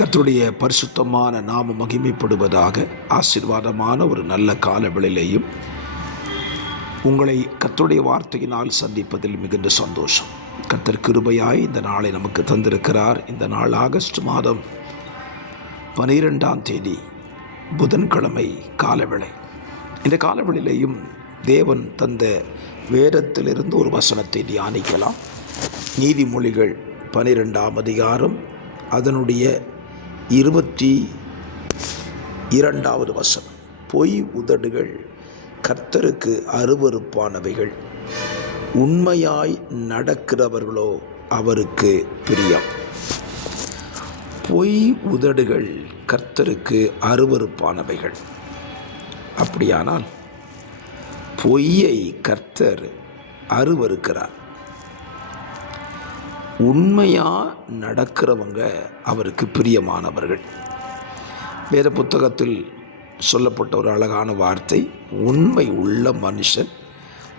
கர்த்தருடைய பரிசுத்தமான நாம மகிமைப்படுவதாக. ஆசீர்வாதமான ஒரு நல்ல காலவெளியிலேயும் உங்களை கர்த்தருடைய வார்த்தையினால் சந்திப்பதில் மிகுந்த சந்தோஷம். கர்த்தர் கிருபையாய் இந்த நாளை நமக்கு தந்திருக்கிறார். இந்த நாள் ஆகஸ்ட் மாதம் 12ஆம் தேதி புதன்கிழமை காலவேளை. இந்த காலவெளியிலேயும் தேவன் தந்த வேதத்திலிருந்து ஒரு வசனத்தை தியானிக்கலாம். நீதிமொழிகள் 12ஆம் அதிகாரம் அதனுடைய 22வது வசனம். பொய் உதடுகள் கர்த்தருக்கு அருவருப்பானவைகள், உண்மையாய் நடக்கிறவர்களோ அவருக்கு பிரியம். பொய் உதடுகள் கர்த்தருக்கு அருவருப்பானவைகள். அப்படியானால் பொய்யை கர்த்தர் அருவருக்கிறார். உண்மையா நடக்கிறவங்க அவருக்கு பிரியமானவர்கள். வேத புத்தகத்தில் சொல்லப்பட்ட ஒரு அழகான வார்த்தை, உண்மை உள்ள மனுஷன்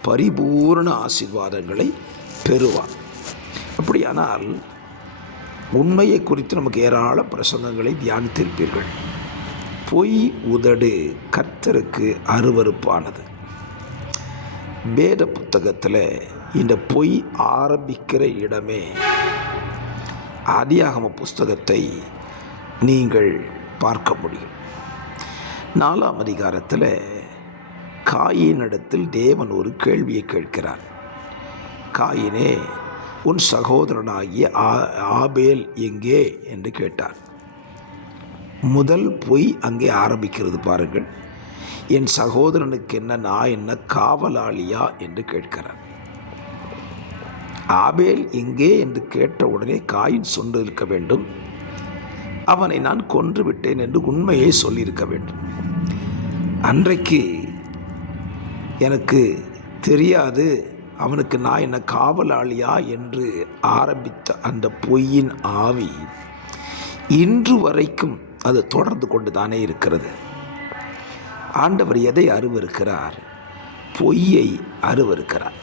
பரிபூர்ண ஆசீர்வாதங்களை பெறுவான். அப்படியானால் உண்மையை குறித்து நமக்கு ஏராள பிரசங்கங்களை தியானித்திருப்பீர்கள். பொய் உதடு கர்த்தருக்கு அருவருப்பானது. வேத புத்தகத்தில் இந்த பொய் ஆரம்பிக்கிற இடமே ஆதியாகம புஸ்தகத்தை நீங்கள் பார்க்க முடியும். 4ஆம் அதிகாரத்தில் காயினிடத்தில் தேவன் ஒரு கேள்வியை கேட்கிறார். காயினே, உன் சகோதரனாகிய ஆபேல் எங்கே என்று கேட்டார். முதல் பொய் அங்கே ஆரம்பிக்கிறது பாருங்கள். என் சகோதரனுக்கு என்ன, நான் என்ன காவலாளியா என்று கேட்கிறார். ஆபேல் எங்கே என்று கேட்ட உடனே காயின் சொல்லியிருக்க வேண்டும், அவனை நான் கொன்று விட்டேன் என்று உண்மையை சொல்லியிருக்க வேண்டும். அன்றைக்கு எனக்கு தெரியாது, அவனுக்கு நான் என்ன காவலாளியா என்று ஆரம்பித்த அந்த பொய்யின் ஆவி இன்று வரைக்கும் அது தொடர்ந்து கொண்டு தானே இருக்கிறது. ஆண்டவர் எதை அருவருக்கிறார்? பொய்யை அருவருக்கிறார்.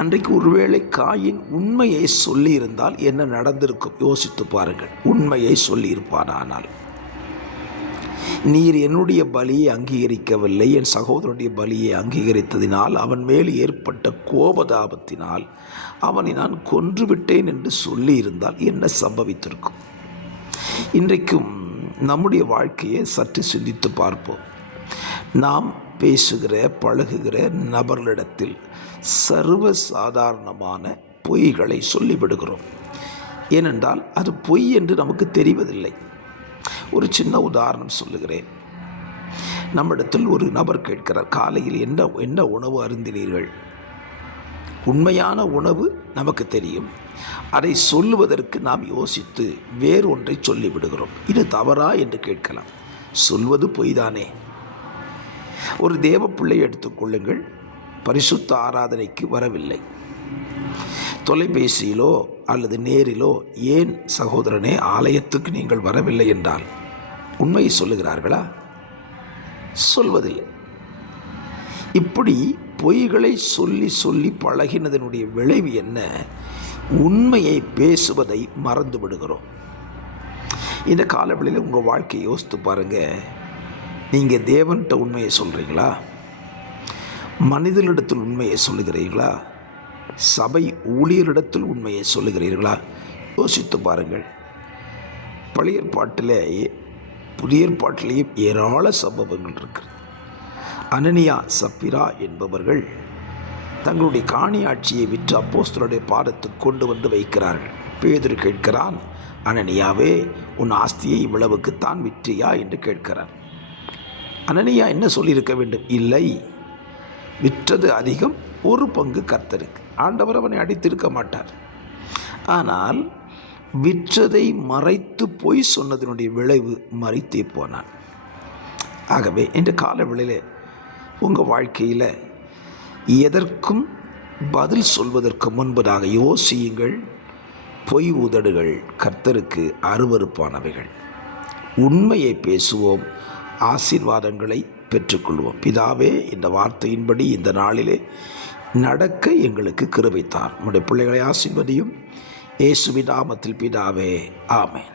அன்றைக்கு ஒருவேளை காயின் உண்மையை சொல்லியிருந்தால் என்ன நடந்திருக்கும் யோசித்து பாருங்கள். உண்மையை சொல்லியிருப்பானால், நீர் என்னுடைய பலியை அங்கீகரிக்கவில்லை, என் சகோதரனுடைய பலியை அங்கீகரித்ததினால் அவன் மேல் ஏற்பட்ட கோபதாபத்தினால் அவனை நான் கொன்றுவிட்டேன் என்று சொல்லியிருந்தால் என்ன சம்பவித்திருக்கும்? இன்றைக்கும் நம்முடைய வாழ்க்கையை சற்று சிந்தித்து பார்ப்போம். நாம் பேசுகிற பழகுகிற நபர்களிடத்தில் சர்வ சாதாரணமான பொய்களை சொல்லிவிடுகிறோம். ஏனென்றால் அது பொய் என்று நமக்கு தெரிவதில்லை. ஒரு சின்ன உதாரணம் சொல்லுகிறேன். நம்மிடத்தில் ஒரு நபர் கேட்கிறார், காலையில் என்ன உணவு அருந்தினீர்கள்? உண்மையான உணவு நமக்கு தெரியும். அதை சொல்லுவதற்கு நாம் யோசித்து வேறு ஒன்றை சொல்லிவிடுகிறோம். இது தவறா என்று கேட்கலாம். சொல்வது பொய்தானே. ஒரு தேவ பிள்ளை எடுத்துக்கொள்ளுங்கள், பரிசுத்த ஆராதனைக்கு வரவில்லை. தொலைபேசியிலோ அல்லது நேரிலோ, ஏன் சகோதரனே ஆலயத்துக்கு நீங்கள் வரவில்லை என்றால் உண்மையை சொல்லுகிறார்களா? சொல்வதில்லை. இப்படி பொய்களை சொல்லி சொல்லி பழகினதனுடைய விளைவு என்ன? உண்மையை பேசுவதை மறந்து விடுகிறோம். இந்த காலவெளியில் உங்கள் வாழ்க்கையை யோசித்து பாருங்கள். நீங்கள் தேவன்கிட்ட உண்மையை சொல்கிறீங்களா? மனிதனிடத்தில் உண்மையை சொல்லுகிறீர்களா? சபை ஊழியரிடத்தில் உண்மையை சொல்லுகிறீர்களா? யோசித்து பாருங்கள். பழைய ஏற்பாட்டிலே புதிய ஏற்பாட்டிலேயும் ஏராள சம்பவங்கள் இருக்கிறது. அனனியா சப்பிரா என்பவர்கள் தங்களுடைய காணியாட்சியை விற்று அப்போஸ்தலருடைய பாதத்துக்கு கொண்டு வந்து வைக்கிறார்கள். பேதுரு கேட்கிறான், அனனியாவே, உன் ஆஸ்தியை இவ்வளவுக்குத்தான் விற்றியா என்று கேட்கிறார். அனனியா என்ன சொல்லியிருக்க வேண்டும்? இல்லை, விற்றது அதிகம், ஒரு பங்கு கர்த்தருக்கு. ஆண்டவர் அவனை அடித்திருக்க மாட்டார். ஆனால் விற்றதை மறைத்து பொய் சொன்னதனுடைய விளைவு மறைத்தே போனான். ஆகவே இந்த காலவெளியிலே உங்கள் வாழ்க்கையில் எதற்கும் பதில் சொல்வதற்கு முன்பதாக யோசியுங்கள். பொய் உதடுகள் கர்த்தருக்கு அருவருப்பானவைகள். உண்மையை பேசுவோம், ஆசீர்வாதங்களை பெற்றுக்கொள்வோம். பிதாவே, இந்த வார்த்தையின்படி இந்த நாளிலே நடக்க எங்களுக்கு கிருபை தார். நம்முடைய பிள்ளைகளை ஆசீர்வதியும். இயேசுவின் நாமத்தில் பிதாவே, ஆமென்.